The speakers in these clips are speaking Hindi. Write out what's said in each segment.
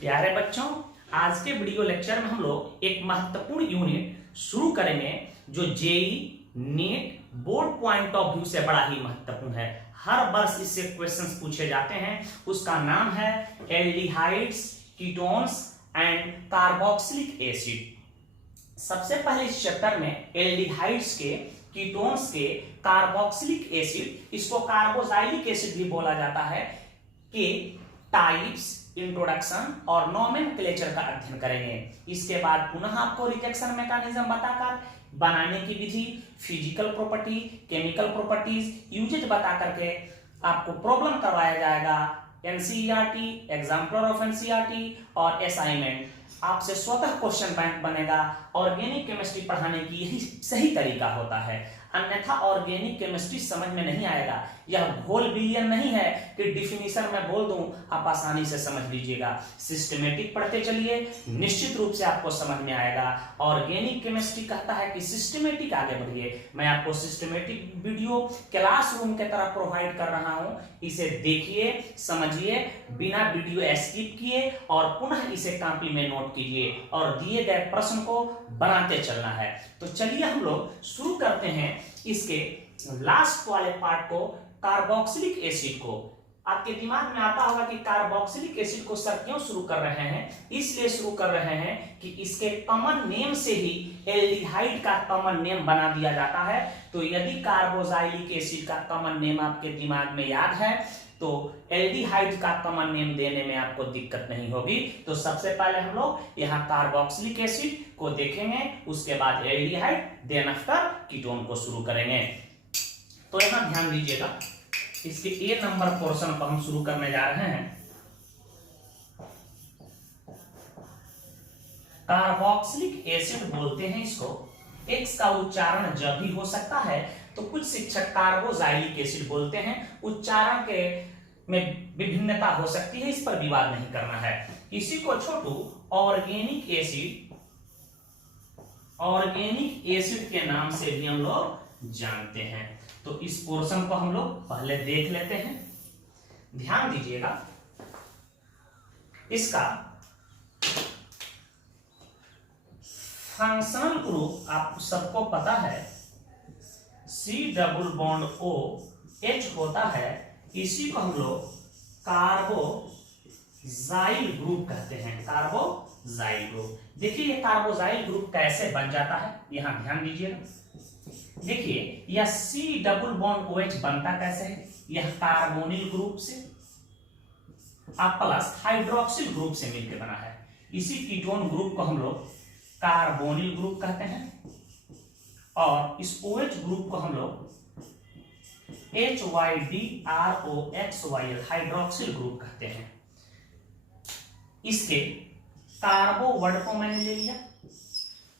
प्यारे बच्चों, आज के वीडियो लेक्चर में हम लोग एक महत्वपूर्ण यूनिट शुरू करेंगे जो JEE NEET board point of view से बड़ा ही महत्वपूर्ण है। हर वर्ष इससे क्वेश्चंस पूछे जाते हैं। उसका नाम है aldehydes, ketones and carboxylic acid. सबसे पहले इस चैप्टर में एल्डिहाइड्स के, कीटोन्स के, कार्बोक्सिलिक एसिड, इसको कार्बोजाइलिक एसिड भी बोला जाता है, के टाइप्स, इंट्रोडक्शन और नोमेनक्लेचर का अध्ययन करेंगे। इसके बाद पुनः आपको रिएक्शन मैकेनिज्म बताकर बनाने की विधि, physical property, chemical properties, uses बता करके आपको प्रॉब्लम करवाया जाएगा। एनसीईआरटी, एग्जाम्पलर ऑफ एनसीईआरटी और असाइनमेंट आपसे स्वतः क्वेश्चन बैंक बनेगा। ऑर्गेनिक केमिस्ट्री पढ़ाने की यही सही तरीका होता है, अन्यथा ऑर्गेनिक केमिस्ट्री समझ में नहीं आएगा। यह घोल विलयन नहीं है कि डिफिनीशन में बोल दूं आप आसानी से समझ लीजिएगा। सिस्टमेटिक पढ़ते चलिए, निश्चित रूप से आपको समझ में आएगा। ऑर्गेनिक केमिस्ट्री कहता है कि सिस्टमेटिक आगे बढ़िए। मैं आपको सिस्टमेटिक वीडियो क्लासरूम के तरह प्रोवाइड कर रहा हूं, इसे देखिए, समझिए, बिना वीडियो स्किप किए और पुनः इसे कॉपी में नोट कीजिए और दिए गए प्रश्न को बनाते चलना है। तो चलिए हम लोग शुरू करते हैं इसके लास्ट वाले पार्ट को, कार्बोक्सिलिक एसिड को। आपके दिमाग में आता होगा कि कार्बोक्सिलिक एसिड को सर क्यों शुरू कर रहे हैं। इसलिए शुरू कर रहे हैं कि इसके कॉमन नेम से ही एल्डिहाइड का कॉमन नेम बना दिया जाता है। तो यदि कार्बोजाइलिक एसिड का कॉमन नेम आपके दिमाग में याद है तो एल्डिहाइड का कॉमन नेम देने में आपको दिक्कत नहीं होगी। तो सबसे पहले हम लोग यहाँ कार्बोक्सिलिक एसिड को देखेंगे, उसके बाद एल्डिहाइड, देन आफ्टर कीटोन को शुरू करेंगे। तो यहाँ ध्यान दीजिएगा, इसके ए नंबर पोर्शन पर हम शुरू करने जा रहे हैं। कार्बोक्सिलिक एसिड बोलते हैं इसको। एक्स का उच्चारण जब भी हो सकता है तो कुछ शिक्षक कार्बोजाइलिक एसिड बोलते हैं। उच्चारण के में विभिन्नता हो सकती है, इस पर विवाद नहीं करना है। इसी को छोटू ऑर्गेनिक एसिड, ऑर्गेनिक एसिड के नाम से भी हम लोग जानते हैं। तो इस पोर्शन को हम लोग पहले देख लेते हैं। ध्यान दीजिएगा, इसका फंक्शनल ग्रुप आप सबको पता है, C double bond O H होता है। इसी को हम लोग कार्बोजाइल ग्रुप कहते हैं, कार्बोजाइल ग्रुप। देखिए ये कार्बोजाइल ग्रुप कैसे बन जाता है, यहां ध्यान दीजिएगा। देखिए यह C डबल बॉन्ड OH बनता कैसे है, यह कार्बोनिल ग्रुप से आप प्लस हाइड्रोक्सिल ग्रुप से मिलकर बना है। इसी कीटोन ग्रुप को हम लोग कार्बोनिल ग्रुप कहते हैं और इस OH ग्रुप को हम लोग HYDROXYL हाइड्रोक्सिल ग्रुप कहते हैं। इसके कार्बो वर्ड को मैंने ले लिया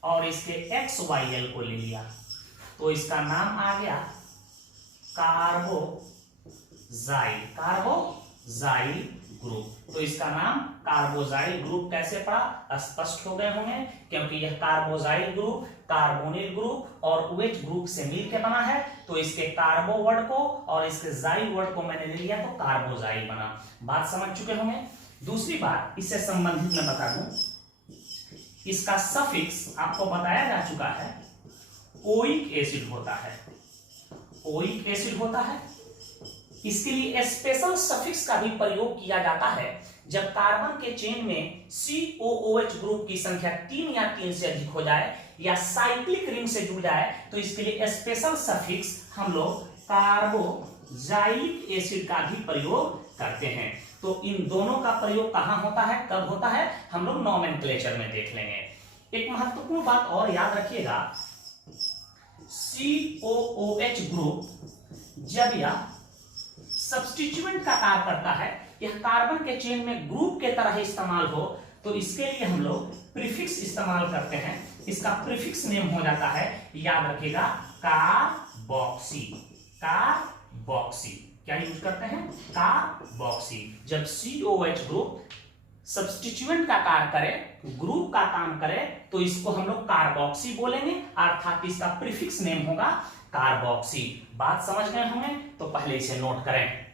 और इसके XYL को ले लिया, तो इसका नाम आ गया कार्बोजाइल, कार्बोजाइल ग्रुप। तो इसका नाम कार्बोजाइल ग्रुप कैसे पड़ा, स्पष्ट हो गए होंगे, क्योंकि यह कार्बोजाइल ग्रुप कार्बोनिल ग्रुप और OH ग्रुप से मिलकर बना है। तो इसके कार्बो वर्ड को और इसके जाइल वर्ड को मैंने ले लिया तो कार्बोजाइल बना। बात समझ चुके होंगे। दूसरी बात इससे संबंधित मैं बता दूं, इसका सफिक्स आपको बताया जा चुका है, ओइक एसिड होता है, ओइक एसिड होता है। इसके लिए स्पेशल सफिक्स का भी प्रयोग किया जाता है जब कार्बन के चेन में COOH ग्रुप की संख्या 3 या 3 से अधिक हो जाए या साइक्लिक रिंग से जुड़ जाए, तो इसके लिए स्पेशल सफिक्स हम लोग कार्बोजाइलिक एसिड का भी प्रयोग करते हैं। तो इन दोनों का प्रयोग कहां होता है, कब होता है, हम लोग नोमेनक्लेचर में देख लेंगे। एक महत्वपूर्ण बात और याद रखिएगा, COOH ग्रुप जब यह सब्स्टिट्यूएंट का कार्य करता है, यह कार्बन के चेन में ग्रुप के तरह इस्तेमाल हो, तो इसके लिए हम लोग प्रीफिक्स इस्तेमाल करते हैं। इसका प्रीफिक्स नेम हो जाता है, याद रखिएगा, कार्बोक्सी, कार्बोक्सी। क्या यूज करते हैं, कार्बोक्सी। जब COH ग्रुप सब्स्टिट्यूएंट का कार्य करे, ग्रुप का काम करे, तो इसको हम लोग कार्बोक्सी बोलेंगे, अर्थात इसका प्रीफिक्स नेम होगा कार्बोक्सी। बात समझ गए होंगे, तो पहले इसे नोट करें।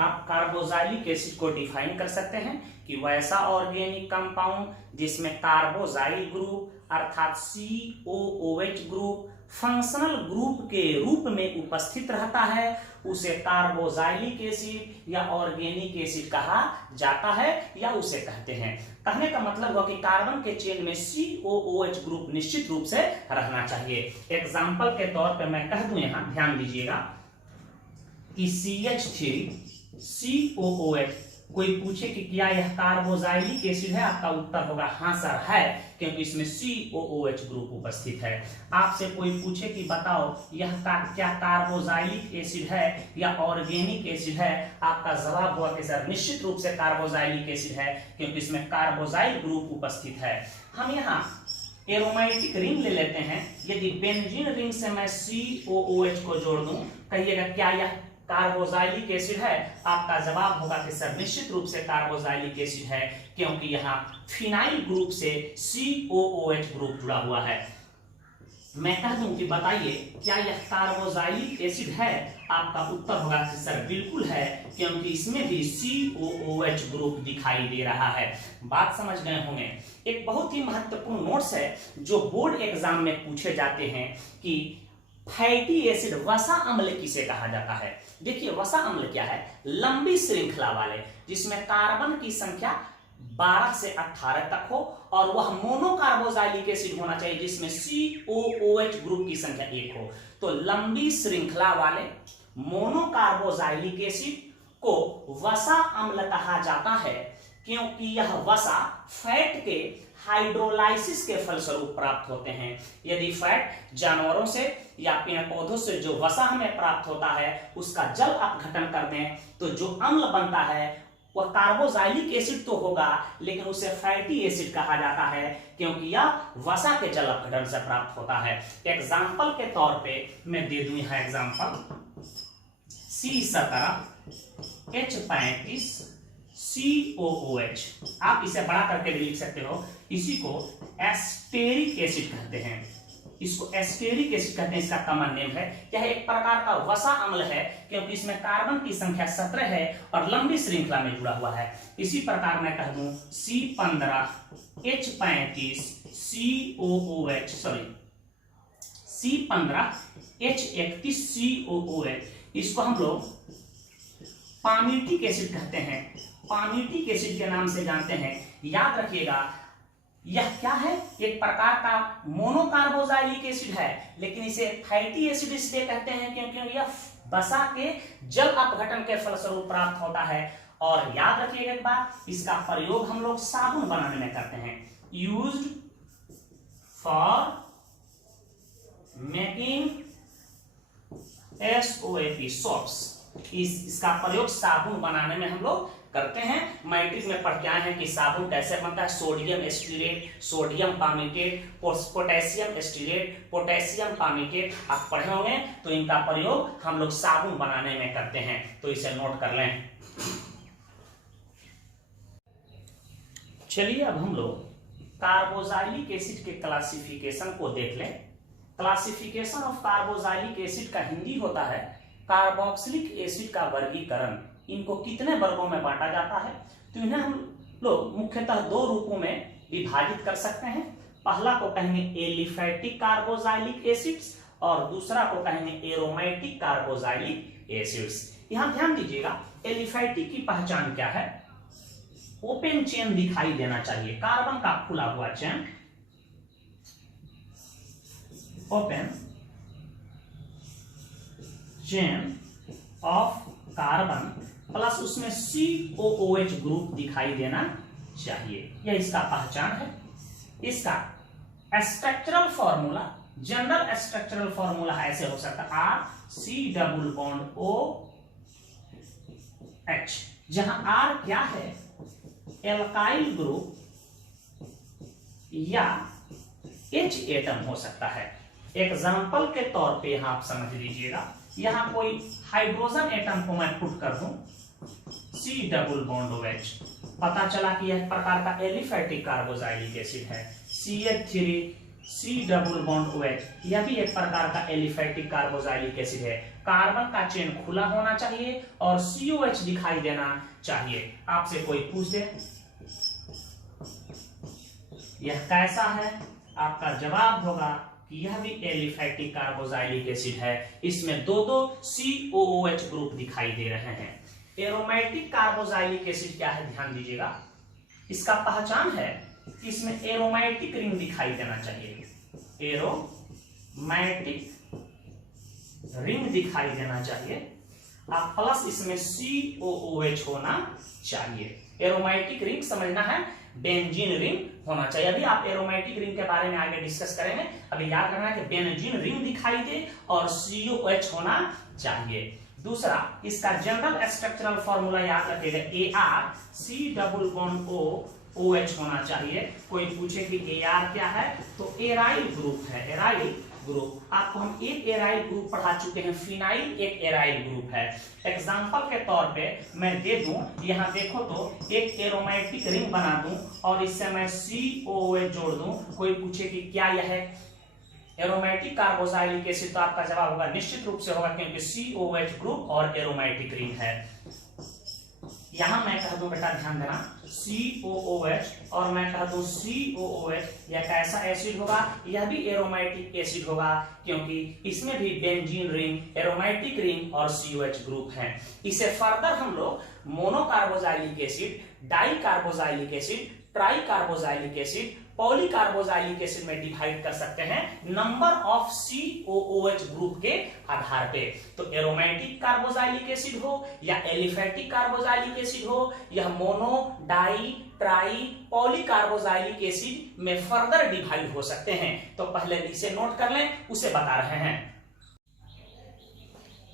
आप कार्बोजाइलिक एसिड को डिफाइन कर सकते हैं कि वैसा ऑर्गेनिक कंपाउंड जिसमें कार्बोजाइल ग्रुप अर्थात COOH ग्रुप फंक्शनल ग्रुप के रूप में उपस्थित रहता है, उसे कार्बोजाइलिक एसिड या ऑर्गेनिक एसिड कहा जाता है या उसे कहते हैं। कहने का मतलब हुआ कि कार्बन के चेन में COOH ग्रुप निश्चित रूप से रहना चाहिए। एग्जाम्पल के तौर पे मैं कह दूं, यहां ध्यान दीजिएगा कि CH3COOH, कोई पूछे कि क्या यह कार्बोजाइलिक एसिड है, आपका उत्तर होगा हाँ सर है, क्योंकि इसमें COOH ग्रुप उपस्थित है। आपसे कोई पूछे कि बताओ यह क्या कार्बोजाइलिक एसिड है या ऑर्गेनिक एसिड है, आपका जवाब होगा कि सर निश्चित रूप से कार्बोजाइलिक एसिड है, क्योंकि इसमें कार्बोजाइल ग्रुप उपस्थित है। हम यहाँ एरोमेटिक रिंग ले लेते हैं। यदि बेंजीन रिंग से मैं COOH को जोड़ दूं, कहिएगा क्या यह कार्बोजाइलिक एसिड है, आपका जवाब होगा कि सर निश्चित रूप से कार्बोजाइलिक एसिड है, क्योंकि यहाँ फिनाइल ग्रुप से COOH ग्रुप जुड़ा हुआ है। मैं कह दूं कि बताइए क्या यह कार्बोजाइलिक एसिड है, आपका उत्तर होगा कि सर बिल्कुल है, क्योंकि इसमें भी COOH ग्रुप दिखाई दे रहा है। बात समझ गए होंगे। एक बहुत ही महत्वपूर्ण नोट्स है जो बोर्ड एग्जाम में पूछे जाते हैं कि फैटी एसिड वसा अम्ल किसे कहा जाता है। देखिए वसा अम्ल क्या है, लंबी श्रृंखला वाले जिसमें कार्बन की संख्या 12 से 18 तक हो और वह मोनोकार्बोजाइलिक एसिड होना चाहिए जिसमें COOH ग्रुप की संख्या 1 हो। तो लंबी श्रृंखला वाले मोनोकार्बोजाइलिक एसिड को वसा अम्ल कहा जाता है, क्योंकि यह वसा फैट के हाइड्रोलाइसिस के फलस्वरूप प्राप्त होते हैं। यदि फैट जानवरों से या पेड़ पौधों से जो वसा हमें प्राप्त होता है उसका जल अपघटन कर दें तो जो अम्ल बनता है वह कार्बोजाइलिक एसिड तो होगा, लेकिन उसे फैटी एसिड कहा जाता है, क्योंकि यह वसा के जल अपघटन से प्राप्त होता है। एग्जाम्पल के तौर पे मैं दे दूं यहां एग्जाम्पल C17H35 COOH। आप इसे बड़ा करके भी लिख सकते हो। इसी को एस्टेरिक एसिड कहते हैं, इसको एस्टेरिक एसिड कहते हैं, इसका कॉमन नेम है। यह एक प्रकार का वसा अम्ल है, क्योंकि इसमें कार्बन की संख्या 17 है और लंबी श्रृंखला में जुड़ा हुआ है। इसी प्रकार मैं कह दूं C15H35 COOH, sorry C15H31 COOH, इसको हम लोग पामीटिक एसिड कहते हैं, पामीटिक एसिड के नाम से जानते हैं। याद रखिएगा यह क्या है, एक प्रकार का मोनोकार्बोजाइलिक एसिड है, लेकिन इसे फैटी एसिड इसलिए कहते हैं क्योंकि यह वसा के जल अपघटन के फलस्वरूप प्राप्त होता है। और याद रखिएगा एक बात, इसका प्रयोग हम लोग साबुन बनाने में करते हैं, used for making SOAP soaps. इसका प्रयोग साबुन बनाने में हम लोग करते हैं। मैट्रिक में पढ़ के आए हैं कि साबुन कैसे बनता है, सोडियम एस्टीरेट, सोडियम पामीटेट, पोटेशियम एस्टीरेट, पोटेशियम पामीटेट आप पढ़े होंगे। तो इनका प्रयोग हम लोग साबुन बनाने में करते हैं, तो इसे नोट कर लें। चलिए अब हम लोग कार्बोजाइलिक एसिड के क्लासिफिकेशन को देख लें। क्लासिफिकेशन ऑफ कार्बोजाइलिक एसिड का हिंदी होता है कार्बोक्सिलिक एसिड का वर्गीकरण। इनको कितने वर्गों में बांटा जाता है, तो इन्हें हम लोग मुख्यतः दो रूपों में विभाजित कर सकते हैं। पहला को कहेंगे एलिफैटिक कार्बोजाइलिक एसिड्स और दूसरा को कहेंगे एरोमेटिक कार्बोजाइलिक एसिड्स। यहां ध्यान दीजिएगा, एलिफैटिक की पहचान क्या है, ओपन चेन दिखाई देना चाहिए, कार्बन का खुला हुआ chain, open chain of carbon plus उसमें COOH ग्रुप दिखाई देना चाहिए, यह इसका पहचान है। इसका structural formula, general structural formula ऐसे हो सकता है RC≡OH, जहां R क्या है, एल्काइल ग्रुप या H एटम हो सकता है। एग्जाम्पल के तौर पे यहां आप समझ लीजिएगा, यहां कोई हाइड्रोजन एटम को मैं पुट कर दूं C≡OH, पता चला कि यह प्रकार का एलिफैटिक कार्बोजाइलिक एसिड है। CH3 C double bond OH, यह भी एक प्रकार का एलिफैटिक कार्बोक्सिलिक एसिड है। कार्बन का चेन खुला होना चाहिए और COH दिखाई देना चाहिए। आपसे कोई पूछ दे यह कैसा है, आपका जवाब होगा कि यह भी एलिफैटिक कार्बोक्सिलिक एसिड है। इसमें दो दो COOH ग्रुप दिखाई दे रहे हैं। एरोमेटिक कार्बोक्सिलिक एसिड क्या है, ध्यान दीजिएगा। इसका पहचान है कि इसमें एरोमेटिक रिंग दिखाई देना चाहिए, एरोमेटिक रिंग दिखाई देना चाहिए, अब प्लस इसमें COOH होना चाहिए। एरोमेटिक रिंग समझना है, बेंजीन रिंग होना चाहिए। अभी आप एरोमेटिक रिंग के बारे में आगे डिस्कस करेंगे। अभी याद रखना है कि बेंजीन रिंग दिखाई दे और COH होना चाहिए। दूसरा, इसका जनरल स्ट्रक्चरल फॉर्मूला याद रखिएगा, AR C double bond OH होना चाहिए। कोई पूछे कि AR क्या है, तो एराइल ग्रुप है, एराइल ग्रुप। आपको हम एक एराइल ग्रुप पढ़ा चुके हैं, फिनाइल एक एराइल ग्रुप है। एग्जांपल के तौर पे मैं दे दूं, यहां देखो तो एक एरोमेटिक रिंग बना दूं और इससे मैं COOH जोड़ दूं। कोई पूछे कि क्या यह है एरोमेटिक कार्बोक्सिलिक एसिड, तो आपका जवाब होगा निश्चित रूप से होगा, क्योंकि COH ग्रुप और एरोमेटिक रिंग है। यहां मैं कह दूं बेटा ध्यान देना, COOH और मैं कह दूं COOH, यह कैसा एसिड होगा, यह भी एरोमेटिक एसिड होगा, क्योंकि इसमें भी बेंजीन रिंग, एरोमेटिक रिंग और COH ग्रुप हैं। इसे फर्दर हम लोग monocarboxylic acid, di carboxylic acid, tri carboxylic acid, polycarboxylic acid में डिवाइड कर सकते हैं नंबर ऑफ COOH ग्रुप के आधार पे। तो एरोमेटिक कार्बोक्सिलिक एसिड हो या एलिफैटिक कार्बोक्सिलिक एसिड हो, यह मोनो, डाई, ट्राई, पॉलीकार्बोक्सिलिक एसिड में फर्दर डिवाइड हो सकते हैं। तो पहले इसे नोट कर लें, उसे बता रहे हैं।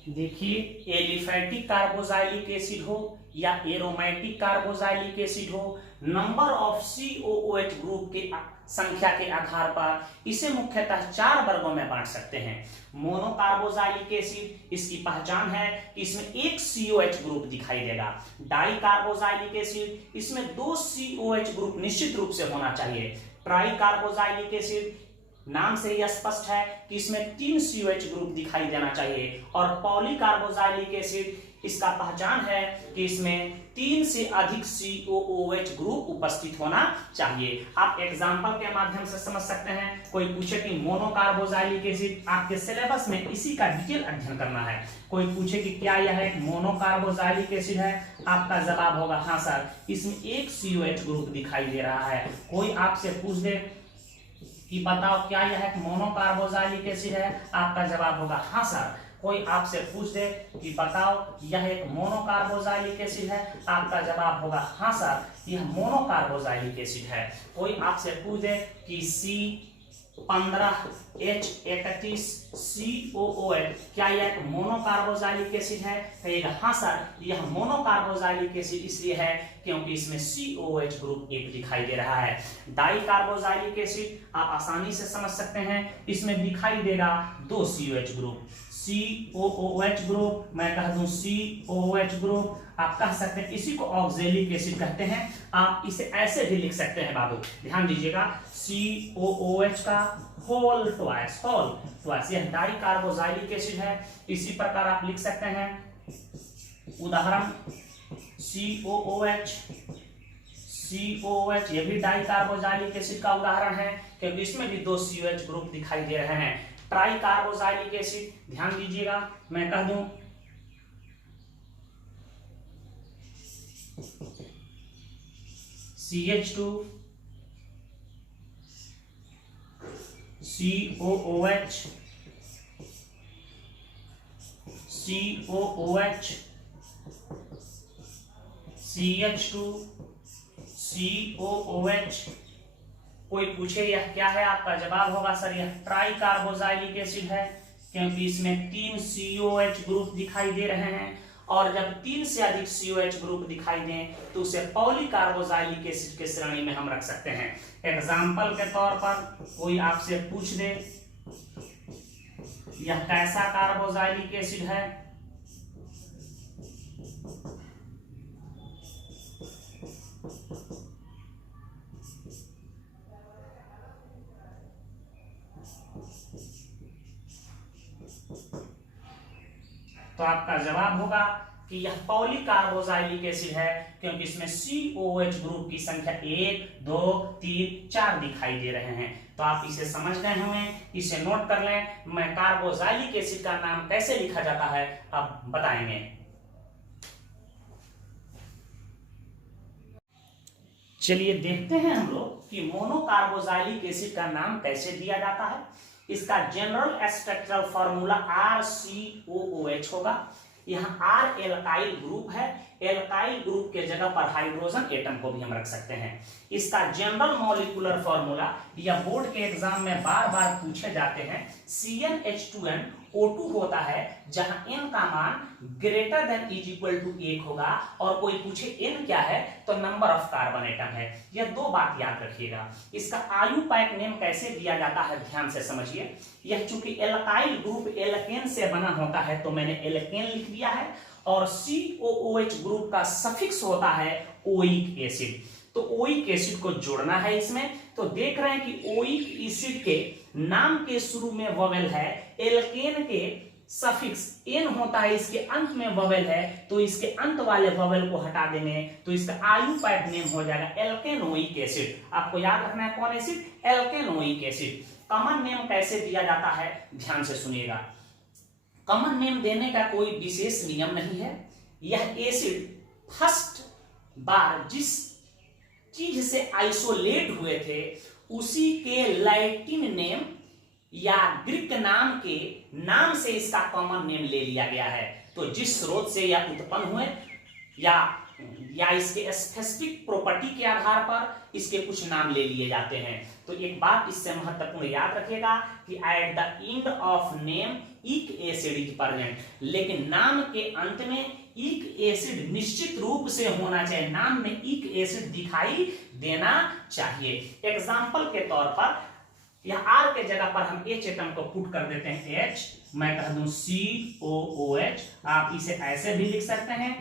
देखिए, एलिफैटिक कार्बोक्सिलिक एसिड हो या एरोमेटिक कार्बोक्सिलिक एसिड हो, नंबर ऑफ COOH ग्रुप की संख्या के आधार पर इसे मुख्यतः 4 वर्गों में बांट सकते हैं। मोनोकार्बोक्सिलिक एसिड, इसकी पहचान है कि इसमें एक COH ग्रुप दिखाई देगा। डाई कार्बोक्सिलिक एसिड, इसमें 2 COH ग्रुप निश्चित रूप से होना चाहिए। ट्राई कार्बोक्सिलिक एसिड, नाम से ही स्पष्ट है कि इसमें 3 COH ग्रुप दिखाई देना चाहिए। और पॉलीकार्बोक्सिलिक एसिड, इसका पहचान है कि इसमें 3 से अधिक COOH ग्रुप उपस्थित होना चाहिए। आप एग्जांपल के माध्यम से समझ सकते हैं। कोई पूछे कि मोनोकार्बोक्सिलिक एसिड, आपके सिलेबस में इसी का डिटेल अध्ययन करना है। कोई पूछे कि क्या यह एक मोनोकार्बोक्सिलिक एसिड है, आपका जवाब होगा हाँ सर, इसमें एक COH ग्रुप दिखाई दे रहा है। कोई आपसे पूछ दे कि बताओ क्या यह एक मोनोकार्बोक्सिलिक एसिड है, आपका जवाब होगा हाँ सर। कोई आपसे पूछ दे कि बताओ यह एक मोनोकार्बोक्सिलिक एसिड है, आपका जवाब होगा हाँ सर, यह मोनोकार्बोक्सिलिक एसिड है। कोई आपसे पूछ दे कि C15H31 COOH, क्या यह एक मोनोकार्बोक्सिलिक एसिड है, कहिएगा हाँ सर, यह मोनोकार्बोक्सिलिक एसिड इसलिए है क्योंकि इसमें COH ग्रुप एक दिखाई दे रहा है। डाई कार्बोक्सिलिक एसिड आप आसानी से समझ सकते हैं, इसमें दिखाई देगा 2 COH ग्रुप, COOH ग्रुप, मैं कह दूं COOH ग्रुप, आप कह सकते हैं इसी को ऑक्जेलिक एसिड कहते हैं। आप इसे ऐसे भी लिख सकते हैं बाबू, ध्यान दीजिएगा, COOH का होल ट्वाइस, यह डाई कार्बोक्सिलिक एसिड है। इसी प्रकार आप लिख सकते हैं उदाहरण COOH, यह भी डाई कार्बोक्सिलिक एसिड का उदाहरण है, क्योंकि इसमें भी 2 COH ग्रुप दिखाई दे रहे हैं। ट्राई कार्बोक्सिलिक एसिड, ध्यान दीजिएगा, मैं कह दूं CH2 COOH CH2 COOH। कोई पूछे यह क्या है, आपका जवाब होगा सर यह ट्राई कार्बोक्सिलिक एसिड है, क्योंकि इसमें 3 COH ग्रुप दिखाई दे रहे हैं। और जब 3 से अधिक COH ग्रुप दिखाई दें तो उसे पॉलीकार्बोक्सिलिक एसिड के श्रेणी में हम रख सकते हैं। एग्जाम्पल के तौर पर कोई आपसे पूछ दे यह कैसा कार्बोक्सिलिक एसिड है, तो आपका जवाब होगा कि यह पॉलीकार्बोक्सिलिक एसिड है, क्योंकि इसमें COH ग्रुप की संख्या 1 2 3 4 दिखाई दे रहे हैं। तो आप इसे समझ गए होंगे, इसे नोट कर लें। मैं कार्बोक्सिलिक एसिड का नाम कैसे लिखा जाता है अब बताएंगे। चलिए देखते हैं हम लोग कि मोनोकार्बोक्सिलिक एसिड का नाम कैसे दिया जाता है। इसका जनरल स्ट्रक्चरल फार्मूला RCOOH होगा। यहाँ R एल्काइल ग्रुप है, एल्काइल ग्रुप के जगह पर हाइड्रोजन एटम को भी हम रख सकते हैं। इसका जनरल मॉलिक्यूलर फार्मूला या बोर्ड के एग्जाम में बार बार पूछे जाते हैं, CnH2nO2 होता है, जहां n का मान greater than is equal to 1 होगा, और कोई पूछे n क्या है तो नंबर ऑफ कार्बन एटम है। यह दो बात याद रखिएगा। इसका आयुपैक नेम कैसे दिया जाता है ध्यान से समझिए। यह चूंकि एल्काइल ग्रुप एल्केन से बना होता है तो मैंने एल्केन लिख दिया है, और COOH ग्रुप का सफिक्स होता है ओइक एसिड, तो ओइक एसिड को जोड़ना है इसमें। तो देख रहे हैं कि ओइक एसिड के नाम के शुरू में वोवेल है, एल्केन के सफिक्स n होता है, इसके अंत में वोवेल है, तो इसके अंत वाले वोवेल को हटा देंगे तो इसका आयुपैक नेम हो जाएगा एल्केनोइक एसिड। आपको याद रखना है कौन एसिड, एल्केनोइक एसिड। कॉमन नेम कैसे दिया जाता है ध्यान से सुनिएगा। कॉमन नेम देने का कोई विशेष नियम नहीं है। यह एसिड फर्स्ट बार जिस चीज से आइसोलेट हुए थे उसी के लैटिन नेम या ग्रीक नाम के नाम से इसका कॉमन नेम ले लिया गया है। तो जिस स्रोत से यह उत्पन्न हुए या इसके स्पेसिफिक प्रॉपर्टी के आधार पर इसके कुछ नाम ले लिए जाते हैं। तो एक बात इससे महत्वपूर्ण याद रखिएगा कि at the end of name इक एसिड इज प्रेजेंट, लेकिन नाम के अंत में इक एसिड निश्चित रूप से होना चाहिए, नाम में इक एसिड दिखाई देना चाहिए। एग्जाम्पल के तौर पर या R के जगह पर हम H एटम को पुट कर देते हैं H, मैं कह दूं COOH, आप इसे ऐसे भी लिख सकते हैं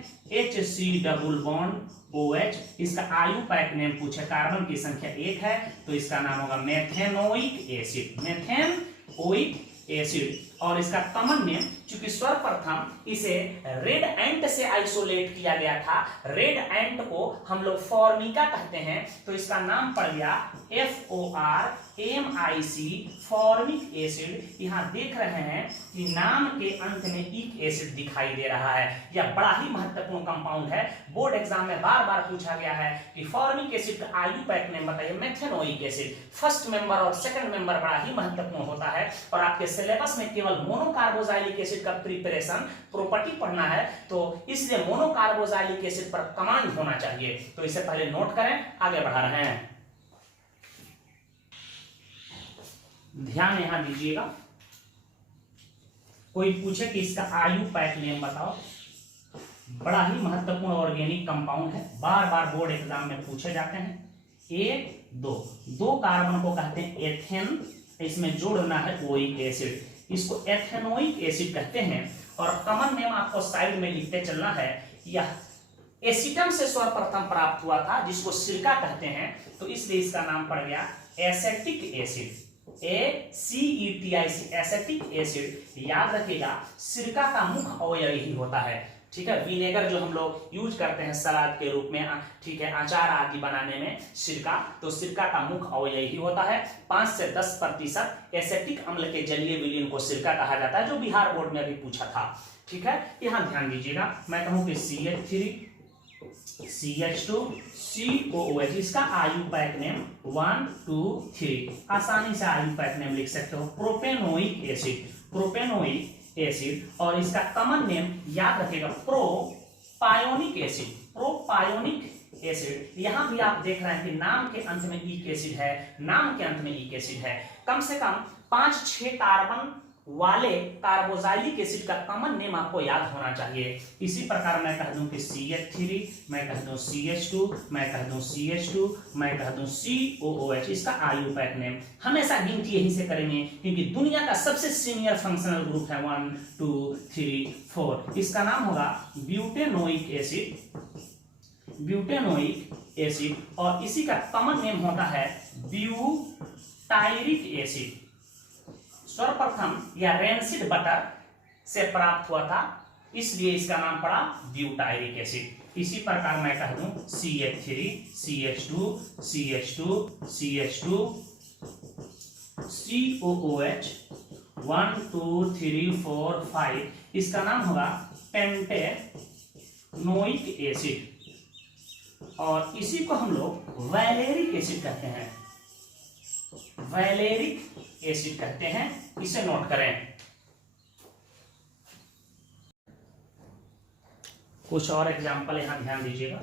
HC डबल बॉन्ड OH। इसका आयुपैक नेम पूछे, कार्बन की संख्या 1 है तो इसका नाम होगा मेथेनोइक एसिड, मेथेनोइक एसिड। और इसका कॉमन नेम, चूंकि सर्वप्रथम इसे रेड एंट से आइसोलेट किया गया था, रेड एंट को हम लोग फॉर्मिका कहते हैं, तो इसका नाम पड़ गया FORMIC फॉर्मिक एसिड। यहां देख रहे हैं कि नाम के अंत में इक एसिड दिखाई दे रहा है। यह बड़ा ही महत्वपूर्ण कंपाउंड है, बोर्ड एग्जाम में बार बार पूछा गया है कि फॉर्मिक एसिड का आयुपैक नेम बताइए। मेथेनोइक एसिड फर्स्ट मेंबर और सेकंड मेंबर बड़ा ही महत्वपूर्ण होता है, और आपके सिलेबस में केवल मोनोकार्बोक्सिलिक एसिड का प्रिपरेशन प्रॉपर्टी पढ़ना है, तो इसलिए मोनोकार्बोक्सिलिक एसिड पर कमांड होना चाहिए। तो इसे पहले नोट करें, आगे बढ़ा रहे हैं। ध्यान यहां दीजिएगा, कोई पूछे कि इसका आयुपैक नेम बताओ, बड़ा ही महत्वपूर्ण ऑर्गेनिक कंपाउंड है, बार बार बोर्ड एग्जाम में पूछे जाते हैं। 1 2 कार्बन को कहते हैं एथेन, इसमें जोड़ना है ओइक एसिड, इसको एथेनोइक एसिड कहते हैं। और कॉमन नेम आपको साइड में लिखते चलना है। यह एसिटम से सर्वप्रथम प्राप्त हुआ था जिसको सिरका कहते हैं, तो इसलिए इसका नाम पड़ गया acetic acid, ACETIC acetic acid. याद रखिएगा सिरका का मुख्य अवयव ही होता है, ठीक है। विनेगर जो हम लोग यूज करते हैं सलाद के रूप में, ठीक है, अचार आदि बनाने में सिरका, तो सिरका का मुख्य अवयव ही होता है। 5 से 10% एसेटिक अम्ल के जलीय विलयन को सिरका कहा जाता है, जो बिहार बोर्ड में अभी पूछा था, ठीक है। यहां ध्यान दीजिएगा, मैं कहूं कि CH3 CH2 COOH, इसका आयुपैक नेम 1 2 3, आसानी से आयुपैक नेम लिख सकते हो, प्रोपेनोइक एसिड, प्रोपेनोइक एसिड। और इसका कॉमन नेम याद रखिएगा प्रोपायोनिक एसिड, प्रोपायोनिक एसिड। यहां भी आप देख रहे हैं कि नाम के अंत में इक एसिड है, नाम के अंत में इक एसिड है। कम से कम 5-6 कार्बन वाले कार्बोक्सिलिक एसिड का कॉमन नेम आपको याद होना चाहिए। इसी प्रकार मैं कह दूं कि CH3, मैं कह दूं CH2, मैं कह दूं CH2, मैं कह दूं COOH, इसका आयुपैक नेम हमेशा गिनती यहीं से करेंगे, क्योंकि दुनिया का सबसे सीनियर फंक्शनल ग्रुप है 1 2 3 4। इसका नाम होगा ब्यूटेनोइक एसिड, ब्यूटेनोइक एसिड। और इसी का कॉमन नेम होता है ब्यूटायरिक एसिड। सर्वप्रथम यह रेंसिड बटर से प्राप्त हुआ था, इसलिए इसका नाम पड़ा ब्यूटायरिक एसिड। इसी प्रकार मैं कह दूं CH3 CH2 CH2 CH2 COOH 1 2 3 4 5, इसका नाम होगा पेंटेनोइक एसिड, और इसी को हम लोग वैलेरिक एसिड कहते हैं। वैलेरिक एसिड कहते हैं, इसे नोट करें। कुछ और एग्जांपल यहां ध्यान दीजिएगा।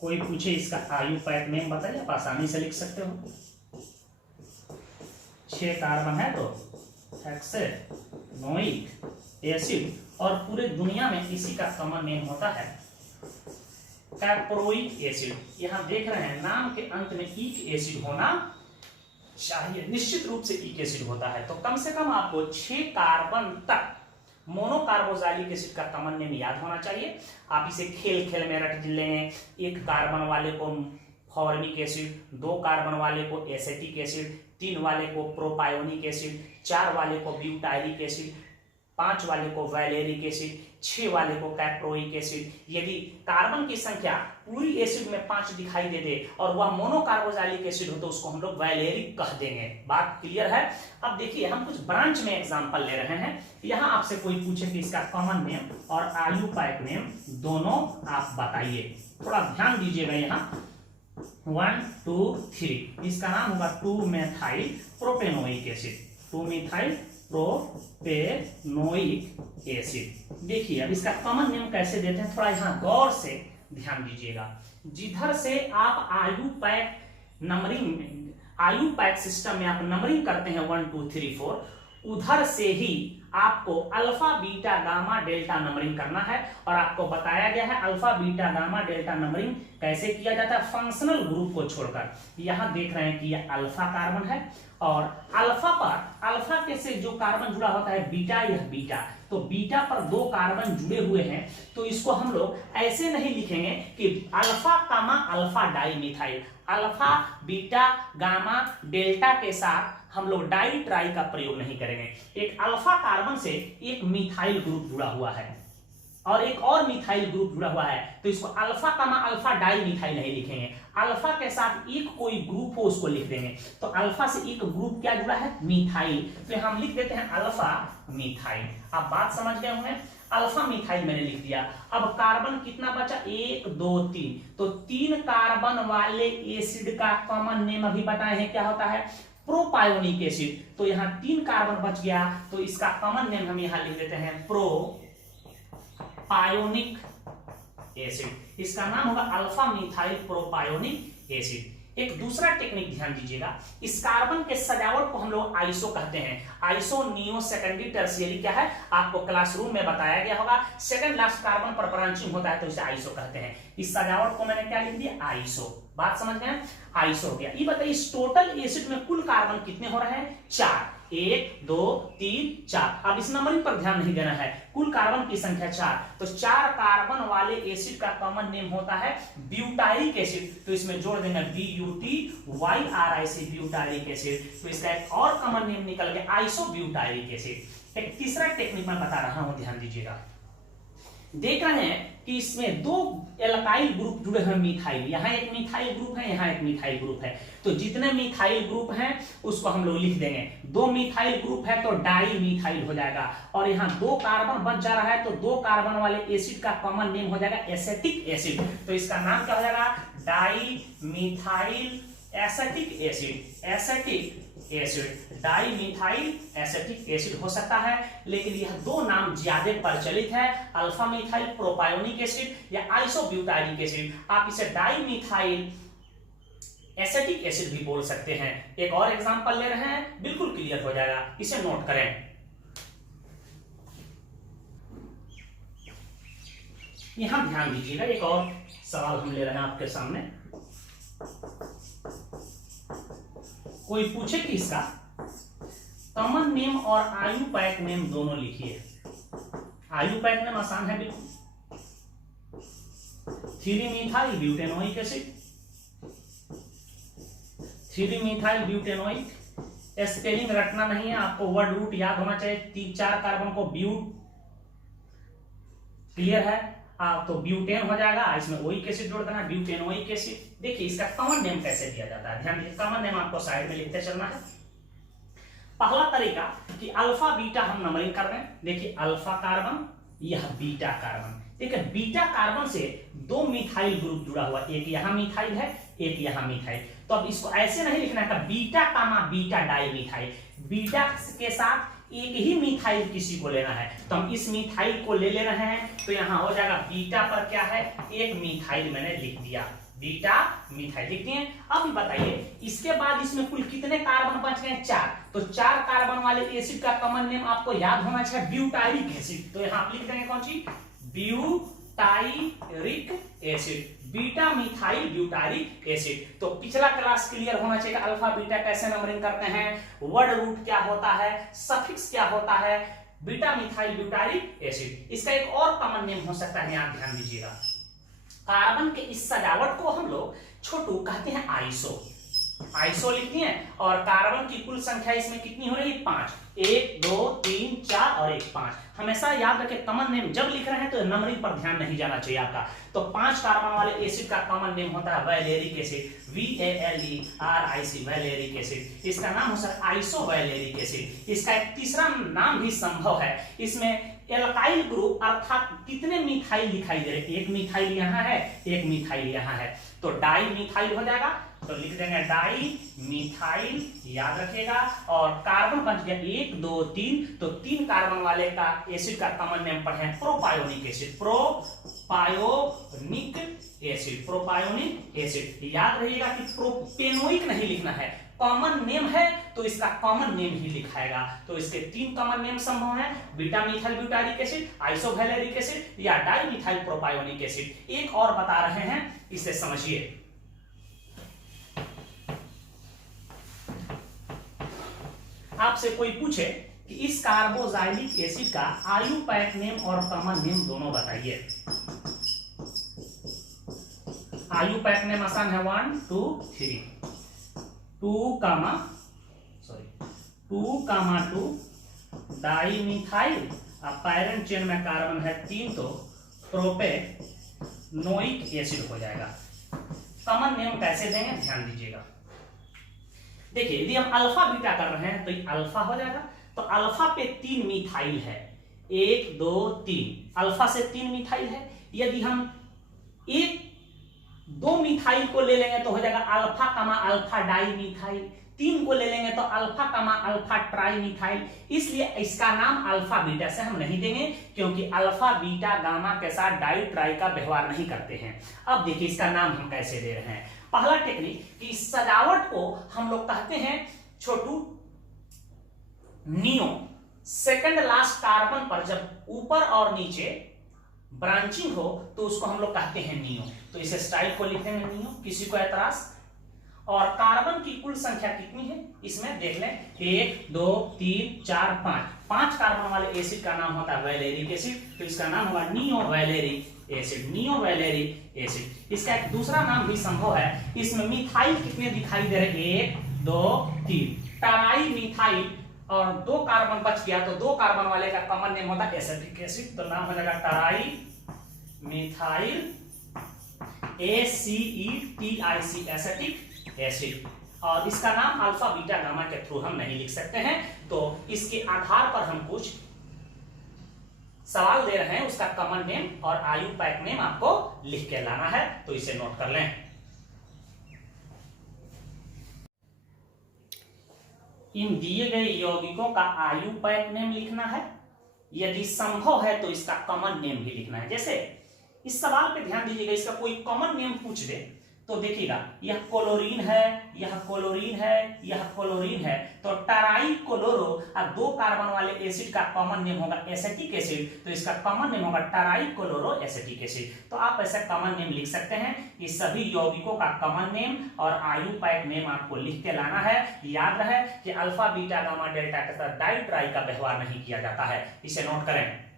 कोई पूछे इसका आयुपैक नेम बताइए, आप आसानी से लिख सकते हो। 6 कार्बन है तो हेक्सेनोइक एसिड, और पूरे दुनिया में इसी का कॉमन नेम होता है कैप्रोइक एसिड। यहां देख रहे हैं नाम के अंत में ईक एसिड होना चाहिए, निश्चित रूप से ईक एसिड होता है। तो कम से कम आपको 6 कार्बन तक मोनोकार्बोक्सिलिक एसिड का कॉमन नेम याद होना चाहिए। आप इसे खेल खेल में रट लें। 1 कार्बन वाले को फॉर्मिक एसिड, 2 कार्बन वाले को एसेटिक एसिड, 3 वाले को प्रोपायोनिक एसिड, 4 वाले को ब्यूटायरिक एसिड, 5 वाले को वैलेरिक एसिड, 6 वाले को कैप्रोइक एसिड। यदि कार्बन की संख्या पूरी एसिड में 5 दिखाई दे दे और वह मोनोकार्बोक्सिलिक एसिड हो तो उसको हम लोग वैलेरिक कह देंगे। बात क्लियर है? अब देखिए हम कुछ ब्रांच में एग्जांपल ले रहे हैं। यहां आपसे कोई पूछे कि इसका कॉमन नेम और आयुपैक नेम दोनों आप बताइए। थोड़ा ध्यान दीजिएगा। यहाँ 1 2 3, इसका नाम होगा two methyl propanoic acid. Two methyl propanoic acid. देखिए अब इसका कॉमन नेम कैसे देते हैं, थोड़ा यहां गौर से ध्यान दीजिएगा। जिधर से आप आयुपैक नंबरिंग, आयुपैक सिस्टम में आप नंबरिंग करते हैं 1 2 3 4, उधर से ही आपको alpha beta gamma delta numbering करना है। और आपको बताया गया है alpha beta gamma delta numbering कैसे किया जाता है, फंक्शनल ग्रुप को छोड़कर। यहां देख रहे हैं कि यह अल्फा कार्बन है, और अल्फा पर अल्फा के से जो कार्बन जुड़ा होता है बीटा, यह बीटा, तो बीटा पर 2 कार्बन जुड़े हुए हैं, तो इसको हम लोग ऐसे नहीं लिखेंगे कि alpha comma alpha di methyl. Alpha beta gamma delta के साथ हम लोग डाई ट्राई का प्रयोग नहीं करेंगे। एक अल्फा कार्बन से एक मिथाइल ग्रुप जुड़ा हुआ है और एक और मिथाइल ग्रुप जुड़ा हुआ है, तो इसको alpha comma alpha di methyl नहीं लिखेंगे। अल्फा के साथ एक कोई ग्रुप हो उसको लिख देंगे। तो अल्फा से एक ग्रुप क्या जुड़ा है, मिथाइल, तो हम लिख देते हैं अल्फा मिथाइल। आप बात समझ गए होंगे। अल्फा मिथाइल मैंने लिख दिया। अब कार्बन कितना बचा, 1 2 3, तो 3 कार्बन वाले एसिड का कॉमन नेम अभी बताए हैं क्या होता है, प्रोपायोनिक एसिड। तो यहाँ 3 कार्बन बच गया, तो इसका कॉमन नेम हम यहाँ लिख देते हैं प्रोपायोनिक एसिड। इसका नाम होगा अल्फा मिथाइल प्रोपायोनिक एसिड। एक दूसरा टेक्निक ध्यान दीजिएगा, इस कार्बन के सजावट को हम लोग आइसो कहते हैं। आइसो नियो सेकेंडरी टर्शियरी क्या है, आपको क्लासरूम में बताया गया होगा। सेकंड लास्ट कार्बन पर ब्रांचिंग होता है तो इसे आइसो कहते हैं। इस सजावट को मैंने क्या लिख दिया, आइसो। बात समझ गए, आइसो हो गया। ये बताइए इस टोटल एसिड में कुल कार्बन कितने हो रहे हैं, 4, 1 2 3 4। अब इस नंबरिंग पर ध्यान नहीं देना है, कुल कार्बन की संख्या 4, तो 4 कार्बन वाले एसिड का कॉमन नेम होता है ब्यूटायरिक एसिड। तो इसमें जोड़ देंगे BUTYRIC ब्यूटायरिक एसिड। तो इसका एक और कॉमन नेम निकल गया आइसो ब्यूटायरिक एसिड। एक तीसरा टेक्निक मैं बता रहा हूं, ध्यान दीजिएगा। देख रहे हैं कि इसमें 2 एल्काइल ग्रुप जुड़े हैं मिथाइल, यहाँ एक मिथाइल ग्रुप है, यहाँ एक मिथाइल ग्रुप है। तो जितने मिथाइल ग्रुप हैं उसको हम लोग लिख देंगे। 2 मिथाइल ग्रुप है तो डाई मिथाइल हो जाएगा, और यहाँ 2 कार्बन बच जा रहा है तो 2 कार्बन वाले एसिड का कॉमन नेम हो जाएगा एसेटिक एसिड। तो इसका नाम क्या हो जाएगा, di methyl acetic acid. Acetic acid, di methyl acetic acid हो सकता है, लेकिन यह 2 नाम ज्यादा प्रचलित है, अल्फा मिथाइल प्रोपायोनिक एसिड या आइसो ब्यूटायरिक एसिड। आप इसे डाई मिथाइल एसेटिक एसिड भी बोल सकते हैं। एक और एग्जांपल ले रहे हैं, बिल्कुल क्लियर हो जाएगा, इसे नोट करें। यहां ध्यान दीजिएगा, एक और सवाल हम ले रहे हैं आपके सामने। कोई पूछे कि इसका कॉमन नेम और आयुपैक नेम दोनों लिखिए। आयुपैक नेम आसान है बिल्कुल, 3 methyl butanoic acid, 3 methyl butanoic. Spelling रटना नहीं है आपको, वर्ड रूट याद होना चाहिए। 3-4 कार्बन को ब्यूट, क्लियर है। तो ब्यूटेन हो जाएगा, इसमें ओइक एसिड जोड़ देना, ब्यूटेनोइक एसिड। देखिए इसका कॉमन नेम कैसे दिया जाता है, ध्यान दीजिए, कॉमन नेम आपको साइड में लिखते चलना है। पहला तरीका कि अल्फा बीटा हम नंबरिंग कर रहे हैं। देखिए अल्फा कार्बन, यह बीटा कार्बन। ठीक है, बीटा कार्बन से 2 मिथाइल ग्रुप जुड़ा हुआ, एक यहां मिथाइल है, एक यहां मिथाइल। तो अब इसको ऐसे नहीं लिखना है बीटा कामा बीटा डाई मिथाइल, बीटा के साथ एक ही मिथाइल किसी को लेना है, तो हम इस मिथाइल को ले रहे हैं। तो यहां हो जाएगा बीटा पर क्या है, एक मिथाइल मैंने लिख दिया, बीटा मिथाइल लिख दिए। अब बताइए इसके बाद इसमें कुल कितने कार्बन बच गए, 4। तो 4 कार्बन वाले एसिड का कॉमन नेम आपको याद होना चाहिए, ब्यूटारिक एसिड। तो यहां आप लिख देंगे कौन सी, butyric acid, beta methyl butyric acid. तो पिछला क्लास क्लियर होना चाहिए, अल्फा बीटा कैसे नंबरिंग करते हैं, वर्ड रूट क्या होता है, सफिक्स क्या होता है, बीटा मिथाइल ब्यूटारिक एसिड। इसका एक और कॉमन नेम हो सकता है, यहां ध्यान दीजिएगा। कार्बन के इस सजावट को हम लोग छोटू कहते हैं आइसो, आइसो लिखती हैं। और कार्बन की कुल संख्या इसमें कितनी हो रही है, 5, 1 2 3 4 और 1 5। हमेशा याद रखें कॉमन नेम जब लिख रहे हैं तो नंबरिंग पर ध्यान नहीं जाना चाहिए आपका। तो 5 कार्बन वाले एसिड का कॉमन नेम होता है वैलेरिक एसिड, VALERIC, वैलेरिक एसिड। इसका नाम हो सकता है आइसो वैलेरिक एसिड। इसका एक तीसरा नाम भी संभव है, इसमें एल्काइल ग्रुप अर्थात कितने मिथाइल दिखाई दे रहे हैं, एक मिथाइल यहाँ है, एक मिथाइल यहाँ है, तो डाई मिथाइल हो जाएगा। तो लिख देंगे डाई मिथाइल, याद रखिएगा। और कार्बन बच गया 1 2 3, तो 3 कार्बन वाले का एसिड का कॉमन नेम पढ़े प्रोपायोनिक एसिड, प्रोपायोनिक एसिड, प्रोपायोनिक एसिड। याद रहिएगा कि प्रोपेनोइक नहीं लिखना है, कॉमन नेम है तो इसका कॉमन नेम ही लिखाएगा। तो इसके 3 कॉमन नेम संभव हैं, beta methyl butyric acid, isovaleric acid या डाई मिथाइल प्रोपायोनिक एसिड। एक और बता रहे हैं, इसे समझिए। आपसे कोई पूछे कि इस कार्बोजाइलिक एसिड का आयुपैक नेम और कॉमन नेम दोनों बताइए। आयुपैक नेम आसान है, 1 2 3, 2 डाई मिथाइल, पैरेंट चेन में कार्बन है 3, तो प्रोपेनोइक एसिड हो जाएगा। कॉमन नेम कैसे देंगे ध्यान दीजिएगा। देखिए यदि हम अल्फा बीटा कर रहे हैं तो ये अल्फा हो जाएगा। तो अल्फा पे 3 मिथाइल है, 1 2 3, अल्फा से 3 मिथाइल है। यदि हम 1 2 मिथाइल को ले लेंगे तो हो जाएगा alpha comma alpha di methyl, 3 को ले लेंगे तो alpha comma alpha tri methyl. इसलिए इसका नाम अल्फा बीटा से हम नहीं देंगे, क्योंकि अल्फा बीटा गामा के साथ डाई ट्राई का व्यवहार नहीं करते हैं। अब देखिए इसका नाम हम कैसे दे रहे हैं। पहला टेक्निक कि इस सजावट को हम लोग कहते हैं छोटू नियो। सेकंड लास्ट कार्बन पर जब ऊपर और नीचे ब्रांचिंग हो तो उसको हम लोग कहते हैं नियो। तो इसे स्टाइल को लिखेंगे नियो, किसी को एतराज। और कार्बन की कुल संख्या कितनी है इसमें देख लें, 1 2 3 4 5, 5 कार्बन वाले एसिड का नाम होता है वैलेरिक एसिड, तो इसका नाम होगा नियो वैलेरिक एसिड, नियो वैलेरिक एसिड। इसका एक दूसरा नाम भी संभव है, इसमें मिथाइल कितने दिखाई दे रहे, 1 2 3, टराई मिथाइल, और 2 कार्बन बच गया तो 2 कार्बन वाले का कॉमन नेम होता है एसिटिक एसिड, तो नाम हो जाएगा try methyl ACETIC, acetic acid. और इसका नाम अल्फा बीटा गामा के थ्रू हम नहीं लिख सकते हैं, तो इसके आधार पर हम कुछ सवाल दे रहे हैं, उसका कॉमन नेम और आयुपैक नेम आपको लिख के लाना है, तो इसे नोट कर लें। इन दिए गए यौगिकों का आयुपैक नेम लिखना है, यदि संभव है तो इसका कॉमन नेम भी लिखना है। जैसे इस सवाल पे ध्यान दीजिएगा, इसका कोई कॉमन नेम पूछ दे तो देखिएगा यह क्लोरीन है, यह क्लोरीन है, यह क्लोरीन है, तो टराई क्लोरो और 2 कार्बन वाले एसिड का कॉमन नेम होगा एसिटिक एसिड, तो इसका कॉमन नेम होगा टराई क्लोरो एसिटिक एसिड। तो आप ऐसा कॉमन नेम लिख सकते हैं। ये सभी यौगिकों का कॉमन नेम और आयुपैक नेम आपको लिख के लाना है। याद रहे कि अल्फा बीटा गामा डेल्टा के साथ डाई ट्राई का व्यवहार नहीं किया जाता है, इसे नोट करें।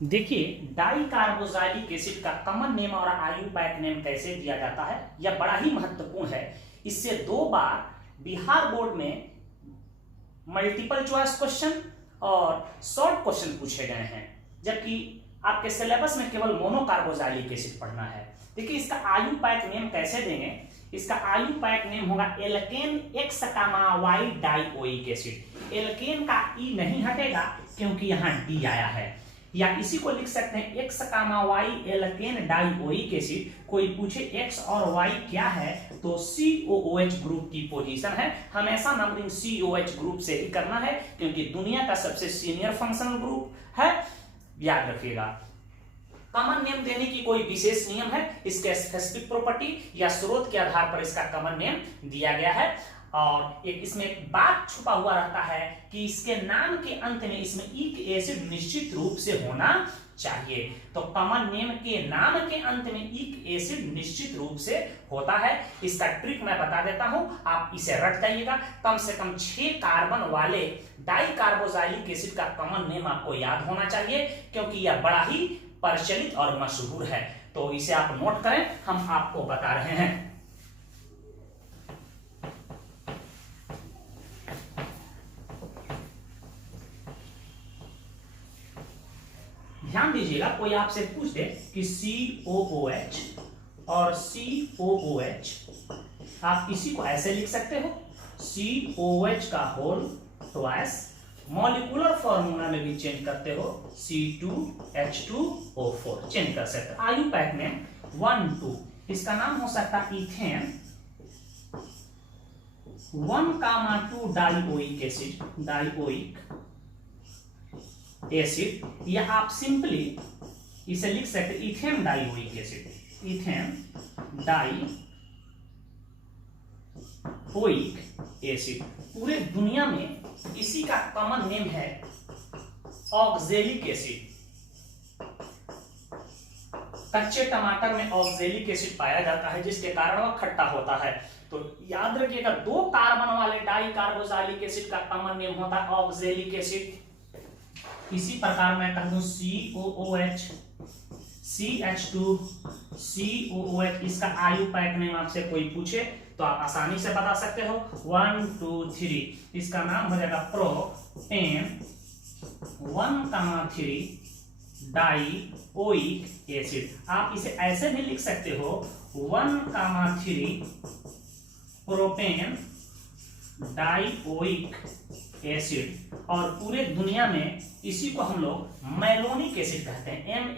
देखिए डाई कार्बोक्सिलिक एसिड का कॉमन नेम और आयुपैक नेम कैसे दिया जाता है, यह बड़ा ही महत्वपूर्ण है। इससे 2 बार बिहार बोर्ड में मल्टीपल चॉइस क्वेश्चन और शॉर्ट क्वेश्चन पूछे गए हैं, जबकि आपके सिलेबस में केवल मोनोकार्बोक्सिलिक एसिड पढ़ना है। देखिए इसका आयुपैक नेम कैसे देंगे, इसका आयुपैक नेम होगा alkane x y dioic acid. Alkane का ई नहीं हटेगा क्योंकि यहाँ डी आया है, या इसी को लिख सकते हैं x y alkane dioic acid. कोई पूछे एक्स और वाई क्या है तो COOH ग्रुप की पोजीशन है। हमेशा नंबरिंग COH ग्रुप से ही करना है क्योंकि दुनिया का सबसे सीनियर फंक्शनल ग्रुप है, याद रखिएगा। कॉमन नेम देने की कोई विशेष नियम है, इसके स्पेसिफिक प्रॉपर्टी या स्रोत के आधार पर इसका कॉमन नेम दिया गया है। और एक इसमें एक बात छुपा हुआ रहता है कि इसके नाम के अंत में इसमें ईक एसिड निश्चित रूप से होना चाहिए। तो कॉमन नेम के नाम के अंत में ईक एसिड निश्चित रूप से होता है। इसका ट्रिक मैं बता देता हूं, आप इसे रट जाइएगा। कम से कम 6 कार्बन वाले डाई कार्बोक्सिलिक एसिड का कॉमन नेम आपको याद होना चाहिए क्योंकि यह बड़ा ही प्रचलित और मशहूर है। तो इसे आप नोट करें, हम आपको बता रहे हैं। ध्यान दीजिएगा, कोई आपसे पूछ दे कि COOH और COOH, आप इसी को ऐसे लिख सकते हो, COH का होल ट्वाइस, मॉलिक्यूलर फॉर्मूला में भी चेंज करते हो C2H2O4 चेंज कर सकते हो। आयुपैक नेम 1, 2, इसका नाम हो सकता है ethane 1,2 dioic acid, dioic acid, या आप सिंपली इसे लिख सकते ethane dioic acid, ethane dioic acid. पूरे दुनिया में इसी का कॉमन नेम है ऑक्जेलिक एसिड। कच्चे टमाटर में ऑक्जेलिक एसिड पाया जाता है जिसके कारण वह खट्टा होता है। तो याद रखिएगा 2 कार्बन वाले डाई कार्बोक्सिलिक एसिड का कॉमन नेम होता है ऑक्जेलिक एसिड। इसी प्रकार मैं कह दूं COOH, CH2, COOH, इसका आयुपैक नेम आपसे कोई पूछे तो आप आसानी से बता सकते हो 1, 2, 3, इसका नाम हो जाएगा प्रोपेन 1,3 डाइओइक एसिड। आप इसे ऐसे भी लिख सकते हो 1,3 प्रोपेन डाइओइक एसिड। और पूरे दुनिया में इसी को हम लोग मैलोनिक एसिड कहते हैं,